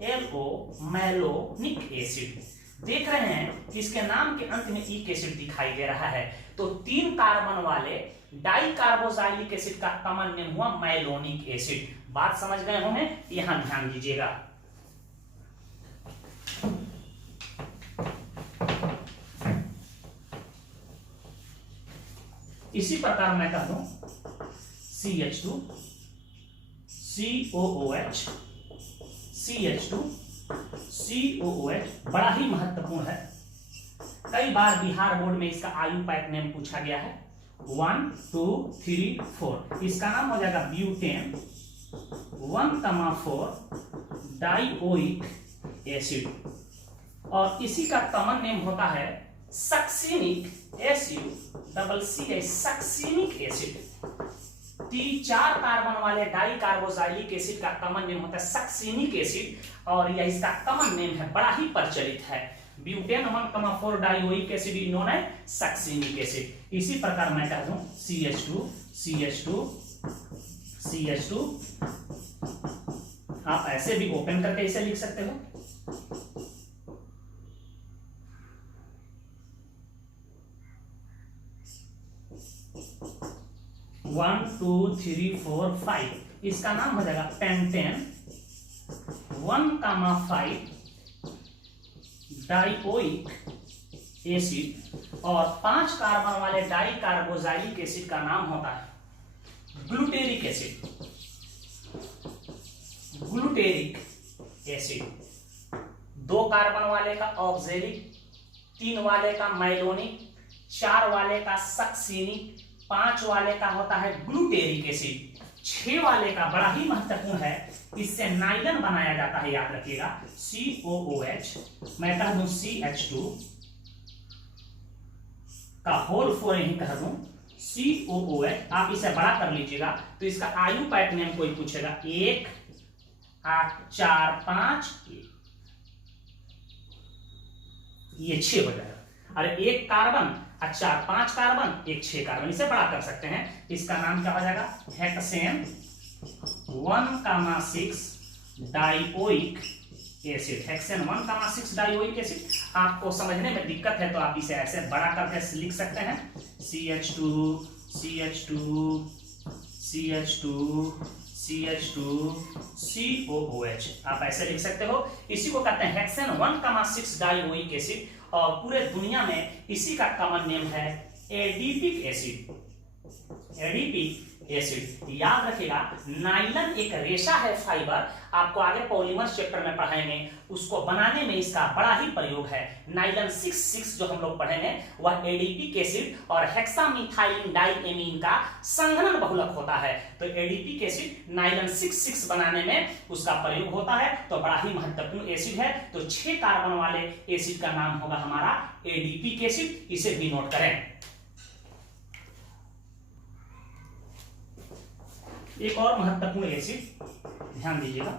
MALO, मैलोनिक एसिड। देख रहे हैं कि इसके नाम के अंत में ईक एसिड दिखाई दे रहा है। तो 3 कार्बन वाले डाई कार्बोक्सिलिक एसिड का कॉमन नेम हुआ मैलोनिक एसिड। बात समझ गए होंगे, यहां ध्यान दीजिएगा। इसी प्रकार मैं कह दूं CH2, COOH, CH2, COOH बड़ा ही महत्वपूर्ण है। कई बार बिहार बोर्ड में इसका आयुपैक नेम पूछा गया है 1, 2, 3, 4। इसका नाम हो जाएगा ब्यूटेन 1,4 डाइओइक एसिड। और इसी का कॉमन नेम होता है succinic SUCCI, succinic acid. 4 carbon वाले डाई कार्बोक्सिलिक एसिड का कॉमन नेम होता है सक्सिनिक एसिड और यह इसका कॉमन नेम है, बड़ा ही प्रचलित है। Butane 1,4 dioic acid is known as succinic acid. इसी प्रकार मैं कह दूं CH2, CH2, CH2, आप ऐसे भी ओपन करके इसे लिख सकते हो। वन, 2, 3, 4, 5, इसका नाम हो जाएगा पेंटेन 1,5 डाइओइक एसिड। और 5 कार्बन वाले डाई कार्बोक्सिलिक एसिड का नाम होता है glutaric acid, glutaric acid. 2 carbon वाले का ऑक्जेलिक, 3 वाले का मैलोनिक, 4 वाले का सक्सिनिक, 5 वाले का होता है ग्लूटेरिक एसिड। 6 वाले का बड़ा ही महत्वपूर्ण है, इससे नाइलन बनाया जाता है, याद रखिएगा, COOH, मैं कह दूं CH2 का होल 4 यही कह दूं COOH, आप इसे बड़ा कर लीजिएगा तो इसका आयु पाइप नेम कोई पूछेगा 1 8 4 5 ये 6 हो जाएगा। अरे 1 कार्बन, अच्छा 5 कार्बन, 1 6 कार्बन, इसे बड़ा कर सकते हैं। इसका नाम क्या हो जाएगा, hexane 1,6 dioic acid. Hexane 1,6 dioic acid. आपको समझने में दिक्कत है तो आप इसे ऐसे बड़ा करके लिख सकते हैं, CH2 CH2 CH2 CH2 COOH, आप ऐसे लिख सकते हो। इसी को कहते हैं हेक्सेन 1,6 डाइओइक एसिड, और पूरे दुनिया में इसी का कॉमन नेम है एडिपिक एसिड। एडिपिक एसिड, याद रखिएगा। नाइलन एक रेशा है, फाइबर, आपको आगे पॉलीमर्स चैप्टर में पढ़ाएंगे, उसको बनाने में इसका बड़ा ही प्रयोग है। नाइलन 6 जो हम लोग पढ़ेंगे वह एडीपी एसिड और हेक्सामिथाइलिन डाइएमीन का संघनन बहुलक होता है। तो एडीपी एसिड नाइलन 6 बनाने में उसका प्रयोग होता है, तो बड़ा ही महत्वपूर्ण एसिड है। तो 6 कार्बन वाले एसिड का नाम होगा हमारा एडीपी एसिड, इसे भी नोट करें। एक और महत्वपूर्ण एसिड ध्यान दीजिएगा,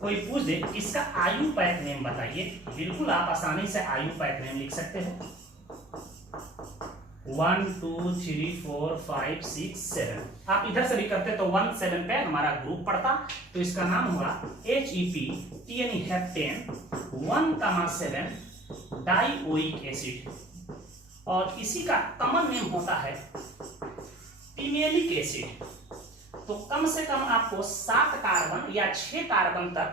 कोई पूछ दे इसका आयु पैक नेम बताइए, बिल्कुल आप आसानी से आयु पैक नेम लिख सकते हो। 1 2 3 4 5 6 7, आप इधर से भी करते तो 1 7 पे हमारा ग्रुप पड़ता, तो इसका नाम होगा HEP TNE heptane 1,7 dioic acid, और इसी का कॉमन नेम होता है पिमेलिक एसिड। तो कम से कम आपको 7 कार्बन या 6 कार्बन तक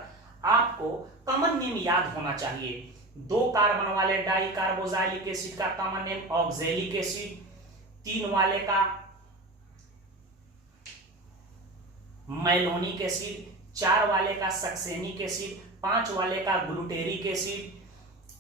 आपको कॉमन नेम याद होना चाहिए। 2 कार्बन वाले डाई कार्बोजाइलिक एसिड का कॉमन नेम ऑक्जेलिक एसिड, 3 वाले का मैलोनिक एसिड, 4 वाले का सक्सेनिक एसिड, 5 वाले का ग्लूटेरिक एसिड,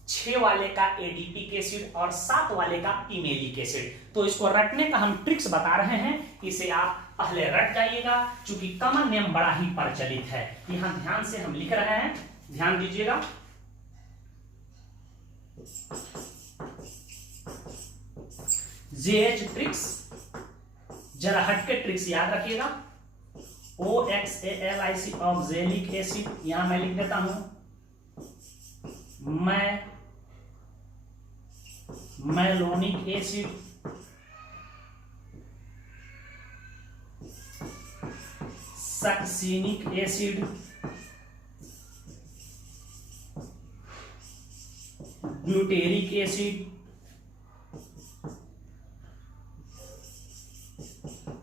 6 वाले का एडीपिक एसिड और 7 वाले का पिमेलिक एसिड। तो इसको रटने का हम ट्रिक्स बता रहे हैं, इसे आप पहले रट जाइएगा, क्योंकि कॉमन नेम बड़ा ही प्रचलित है। यहां ध्यान से हम लिख रहे हैं, ध्यान दीजिएगा। JH ट्रिक्स, जरा हटके ट्रिक्स याद रखिएगा। OXALIC ऑक्जेलिक एसिड, यहां मैं लिख देता हूं malonic acid, succinic acid, glutaric acid,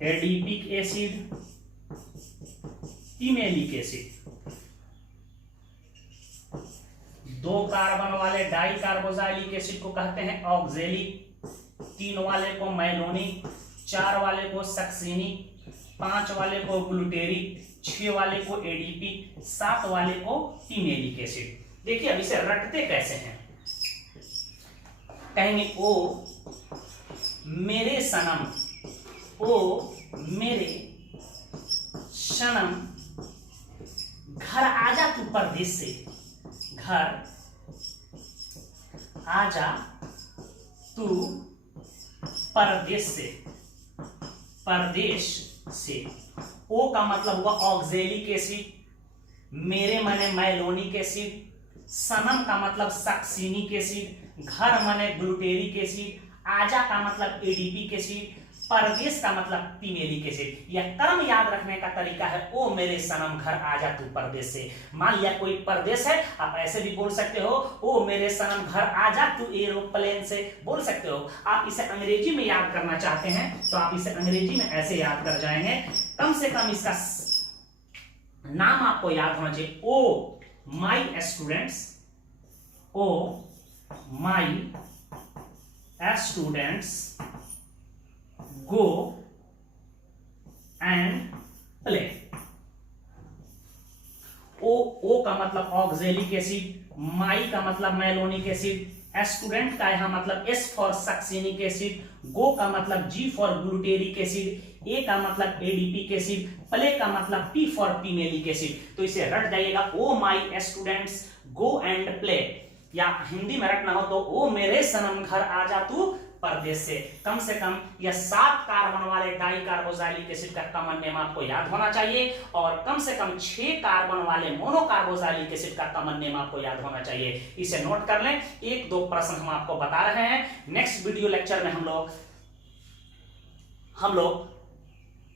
adipic acid, pimelic acid. 2 carbon वाले डाई कार्बोजाइलिक एसिड को कहते हैं ऑक्जेलिक, 3 वाले को मैलोनिक, 4 वाले को सक्सिनिक, 5 वाले को ग्लूटेरिक, 6 वाले को एडीपिक, 7 वाले को पिमेलिक एसिड। देखिए अब इसे रटते कैसे हैं, कहेंगे ओ मेरे सनम, ओ मेरे सनम, घर आजा तू परदेश से, घर आजा तू परदेश से, परदेश से। ओ का मतलब हुआ ऑक्जेलिक एसिड, मेरे माने मैलोनिक एसिड, सनम का मतलब सक्सिनिक एसिड, घर माने ग्लूटेरिक एसिड, आजा का मतलब एडीपिक एसिड, परदेश का मतलब पिमेलिक एसिड। यह क्रम याद रखने का तरीका है, ओ मेरे सनम घर आजा तू परदेश से। मान लिया कोई परदेश है, आप ऐसे भी बोल सकते हो, ओ मेरे सनम घर आजा तू एरोप्लेन से, बोल सकते हो। आप इसे अंग्रेजी में याद करना चाहते हैं तो आप इसे अंग्रेजी में ऐसे याद कर जाएंगे। कम से कम इसका नाम आपको याद होना चाहिए, oh my students, oh my students go and play। O का मतलब ऑक्जेलिक एसिड, माई का मतलब मैलोनिक एसिड, स्टूडेंट का यहाँ मतलब S फॉर सक्सिनिक एसिड, गो का मतलब G for glutaric acid, A का मतलब एडीपिक एसिड, प्ले का मतलब P फॉर पिनेलिक एसिड। तो इसे रट जाइएगा, oh my students go and play, या हिंदी में रटना हो तो ओ मेरे सनम घर आ जा तू परदेश से। कम से कम यह 7 कार्बन वाले डाई कार्बोक्सिलिक एसिड का कॉमन नेम आपको याद होना चाहिए, और कम से कम 6 कार्बन वाले मोनोकार्बोक्सिलिक एसिड का कॉमन नेम आपको याद होना चाहिए। इसे नोट कर लें। 1-2 प्रश्न हम आपको बता रहे हैं। नेक्स्ट वीडियो लेक्चर में हम लोग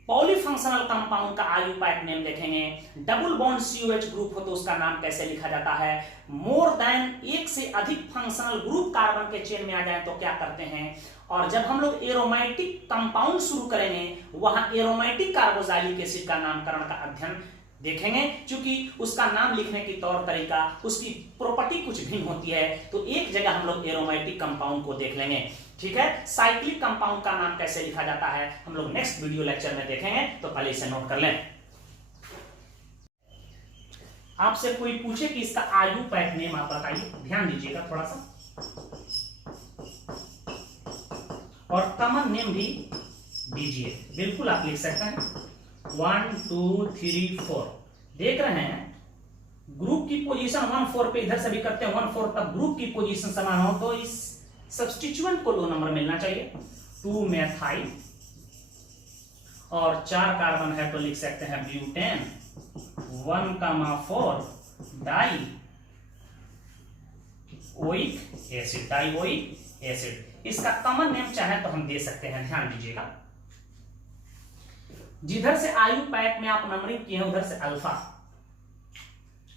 पॉलीफंक्शनल कंपाउंड का आयुपाक नेम देखेंगे। डबल बॉन्ड COH ग्रुप हो तो उसका नाम कैसे लिखा जाता है। मोर देन एक से अधिक फंक्शनल ग्रुप कार्बन के चेन में आ जाए तो क्या करते हैं। और जब हम लोग एरोमेटिक कंपाउंड शुरू करेंगे वहां एरोमेटिक कार्बोक्सिलिक एसिड का नामकरण का अध्ययन देखेंगे, क्योंकि उसका नाम लिखने की तौर तरीका, उसकी प्रॉपर्टी कुछ भिन्न होती है। तो एक जगह हम लोग एरोमेटिक कंपाउंड को देख लेंगे। ठीक है, साइक्लिक कंपाउंड का नाम कैसे लिखा जाता है हम लोग नेक्स्ट वीडियो लेक्चर में देखेंगे, तो पहले इसे नोट कर लें। आपसे कोई पूछे कि इसका आयुपाक नेम आप बताइए, ध्यान दीजिएगा थोड़ा सा, और कॉमन नेम भी दीजिए। बिल्कुल आप लिख सकते हैं। 1 2 3 4 देख रहे हैं, ग्रुप की पोजीशन 1-4 पे इधर से भी करते हैं 1-4, तब ग्रुप की पोजीशन समान हो तो इस सब्स्टिट्यूएंट को 2 नंबर मिलना चाहिए। 2 मेथाइल और 4 कार्बन है तो लिख सकते हैं butane. 1,4 die oic acid, dioic acid. इसका कॉमन नेम चाहे तो हम दे सकते हैं, ध्यान दीजिएगा। जिधर से आयुपाक में आप नंबरिंग किए हैं उधर से अल्फा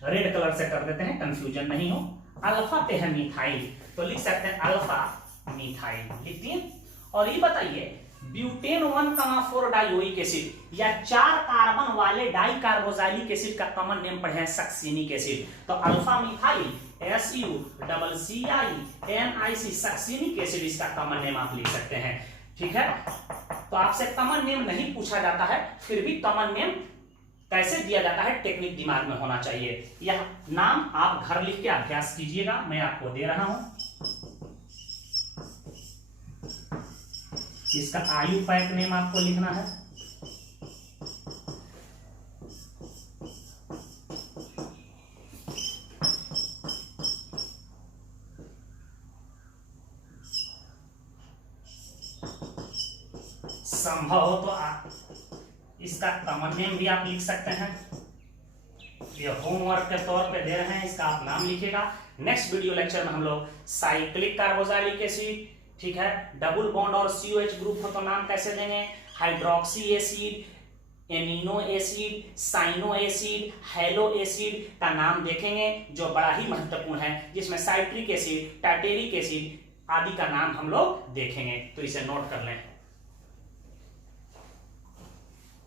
रेड कलर से कर देते हैं, कंफ्यूजन नहीं हो। अल्फा पे है मिथाइल तो लिख सकते हैं अल्फा मिथाइल, लिख दिए। और ये बताइए ब्यूटेन 1,4 डाइओइक एसिड या 4 कार्बन वाले डाई कार्बोक्सिलिक एसिड का कॉमन नेम पढ़े हैं सक्सिनिक एसिड, तो alpha methyl SUCCINIC succinic acid इसका कॉमन नेम आप लिख सकते हैं। ठीक है, तो आपसे कॉमन नेम नहीं पूछा जाता है, फिर भी कॉमन नेम कैसे दिया जाता है टेक्निक दिमाग में होना चाहिए। यह नाम आप घर लिख के अभ्यास कीजिएगा, मैं आपको दे रहा हूं। इसका आयुपाक नेम आपको लिखना है। संभव हो तो आप इसका कॉमन नेम भी आप लिख सकते हैं। ये होमवर्क के तौर पे दे रहे हैं, इसका आप नाम लिखिएगा। नेक्स्ट वीडियो लेक्चर में हम लोग साइक्लिक कार्बोक्सिलिक एसिड, ठीक है, डबल बॉन्ड और COH ग्रुप हो तो नाम कैसे देंगे, hydroxy acid, amino acid, cyano acid, halo acid का नाम देखेंगे जो बड़ा ही महत्वपूर्ण है, जिसमें साइट्रिक एसिड, टार्टेरिक एसिड आदि का नाम हम लोग देखेंगे। तो इसे नोट कर लें।